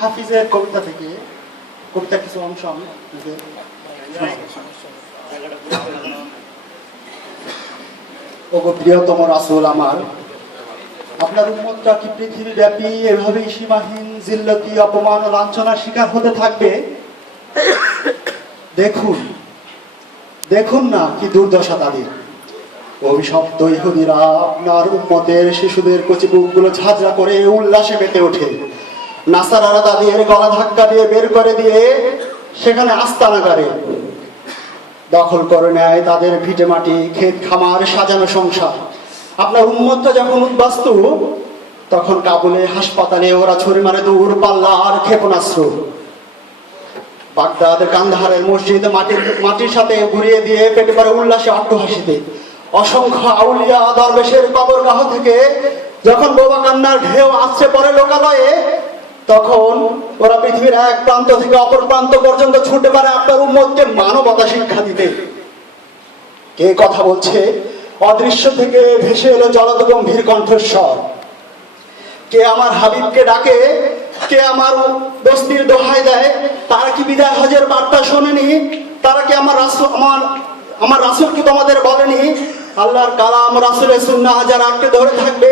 হাফিজের কবিতা থেকে কবিতা কিছু অংশ আমি ওগো প্রিয়তম রাসূল আমার, আপনার উম্মতটা কি পৃথিবীব্যাপী এভাবেই সীমাহীন জিল্লতি অপমান ও লাঞ্ছনার শিকার হতে থাকবে? দেখুন দেখুন না কি দুর্দশা তাদের। অভিশপ্ত ইহুদিরা আপনার উম্মতের শিশুদের কচি বুকগুলো ঝাঁঝরা করে উল্লাসে মেতে ওঠে। নাসারারা তাদের গলা ধাক্কা দিয়ে বের করে দিয়ে সেখানে আস্তানা করে দখল করে নেয় তাদের ভিটে মাটি, ক্ষেত খামার, সাজানো সংসার। আপনার উম্মতটা যখন উদ্বাস্তু, তখন কাবুলে হাসপাতালে ওরা ছুরি মারে দূর পাল্লার ক্ষেপণাস্ত্র। বাগদাদ কান্দাহারের মসজিদ মাটির সাথে ঘুরিয়ে দিয়ে পেটে পড়ে উল্লাসে অট্টহাসিতে। অসংখ্য আউলিয়া দরবেশের কবরগাহ থেকে যখন বোবা কান্নার ঢেউ আসছে পড়ে লোকালয়ে, তখন ওরা পৃথিবীর এক প্রান্ত থেকে অপর প্রান্ত পর্যন্ত ছুটে পারে আপনার উম্মতকে মানবতা শিক্ষা দিতে। কে কথা বলছে? অদৃশ্য থেকে ভেসে এলো জলদ গম্ভীর কণ্ঠস্বর। কে আমার হাবিবকে ডাকে, কে আমার দোস্তির দোহাই দেয়। তারা কি বিদায় হজের বার্তা শোনেনি? তারা কি আমার রাসূল কি তোমাদের বলেনি আল্লাহর কালাম রাসূলের সুন্নাহ যারা আঁকড়ে ধরে থাকবে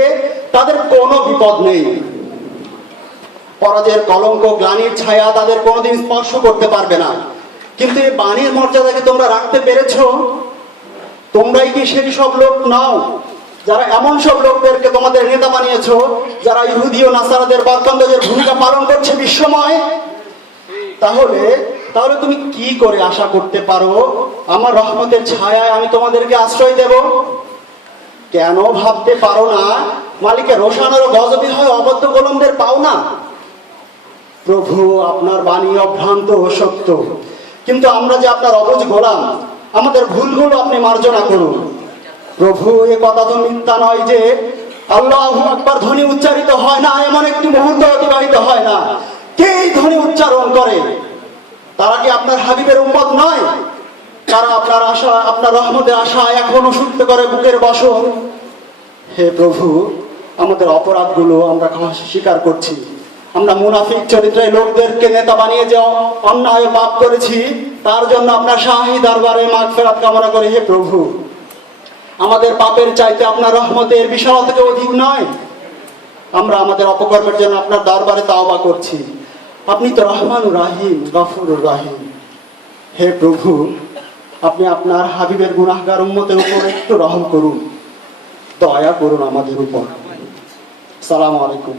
তাদের কোনো বিপদ নেই। পরাজয়ের কলঙ্ক গ্লানির ছায়া তাদের কোনোদিন স্পর্শ করতে পারবে না। কিন্তু এই বাণীর মর্যাদাকে তোমরা রাখতে পেরেছো? তোমরাই কি সেই সব লোক নাও যারা এমন সব লোকদেরকে তোমাদের নেতা বানিয়েছো যারা ইহুদি ও নাসারাদের বরকন্দাজের ভূমিকা পালন করছে বিশ্বময়? তাহলে তুমি কি করে আশা করতে পারো আমার রহমতের ছায়ায় আমি তোমাদেরকে আশ্রয় দেব? কেন ভাবতে পারো না মালিকের রোশানের গজবী হয় অবদ্ধ গোলামদের পাও না? প্রভু, আপনার বাণী অভ্রান্ত ও সত্য, কিন্তু আমরা যে আপনার অবুঝ গোলাম, আমাদের ভুলগুলো আপনি মার্জনা করুন। প্রভু, এ কথা তো মিথ্যা নয় যে আল্লাহু আকবার ধ্বনি উচ্চারিত হয় না এমন একটি মুহূর্ত অতিবাহিত হয় না। কে এই ধ্বনি উচ্চারণ করে? তারা কি আপনার হাবিবের উম্মত নয়? তারা আপনার আশা, আপনার রহমতের আশা এখনো সুপ্ত করে বুকের বসন। হে প্রভু, আমাদের অপরাধগুলো আমরা স্বীকার করছি। আমরা মুনাফিক চরিত্রের লোকদেরকে নেতা বানিয়ে যে অন্যায় পাপ করেছি, তার জন্য আপনার শাহী দরবারে মাগফিরাত কামনা করি। হে প্রভু, আমাদের পাপের চাইতে আপনার রহমতের বিশালতা অধিক নয়। আমরা আমাদের অপকর্মের জন্য আপনার দরবারে তাওবা করছি। আপনি তো রহমানুর রাহিম, গফুরুর রাহিম। হে প্রভু, আপনি আপনার হাবিবের গুনাহগার উম্মতের উপর একটু রহম করুন, দয়া করুন আমাদের উপর। আসসালামু আলাইকুম।